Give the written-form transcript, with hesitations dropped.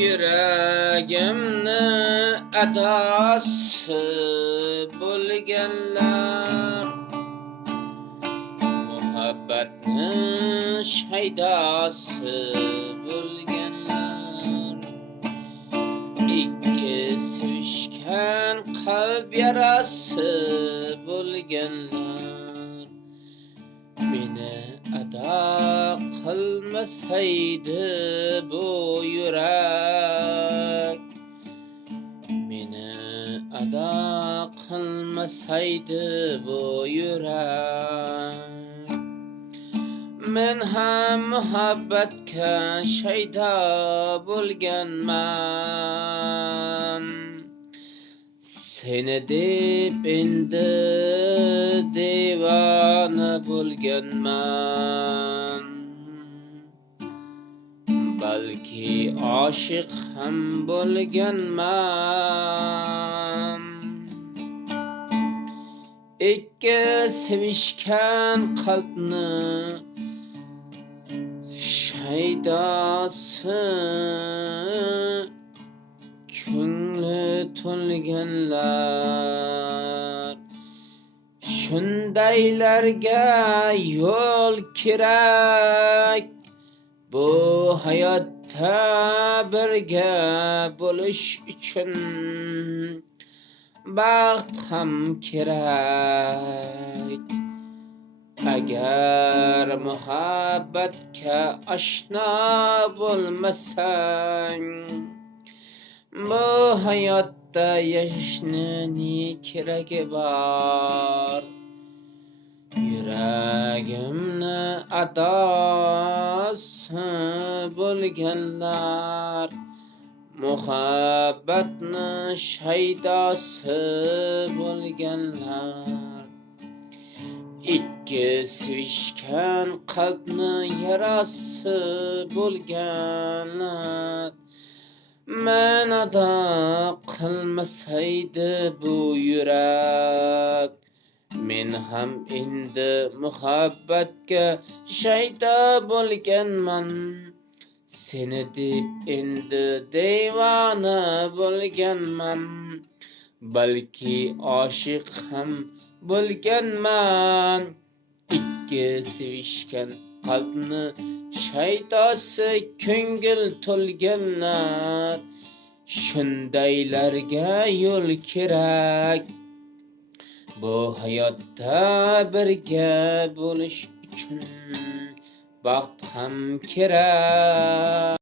Yüreğimni adası bo'lganlar, muhabbatni shaydasi bo'lganlar, ikki sevishgan qalb yarasi bo'lganlar, meni ado qilmasaydi bu yurak, meni ado qilmasaydi bu yurak, men ham muhabbatga shaydo bo'lganman, seni deb endi devona bo'lganman. Balki oshiq ham bo'lganman, ikki sevishgan qalbni shaydosi, ko'ngli to'lganlar. Shundaylarga yo'l kerak, bu hayotda birga bo'lish uchun baxt ham kerak. Agar muhabbatga oshno bo'lmasang, bu hayotda yashashning ne keragi bor? Yuragimni adosi bo'lganlar, muhabbatni shaydosi bo'lganlar, ikki sevishgan qalbni yarasi bo'lganlar, men ado qilmasaydi bu yurak, men ham endi muhabbatga shaydo bo'lganman, seni deb endi devona bo'lganman. Balki oshiq ham bo'lganman, ikki sevishgan qalbni shaydosi, ko'ngil to'lganlar. Shundaylarga yo'l kerak, bu hayotda birga bo'lish uchun baxt ham kerak.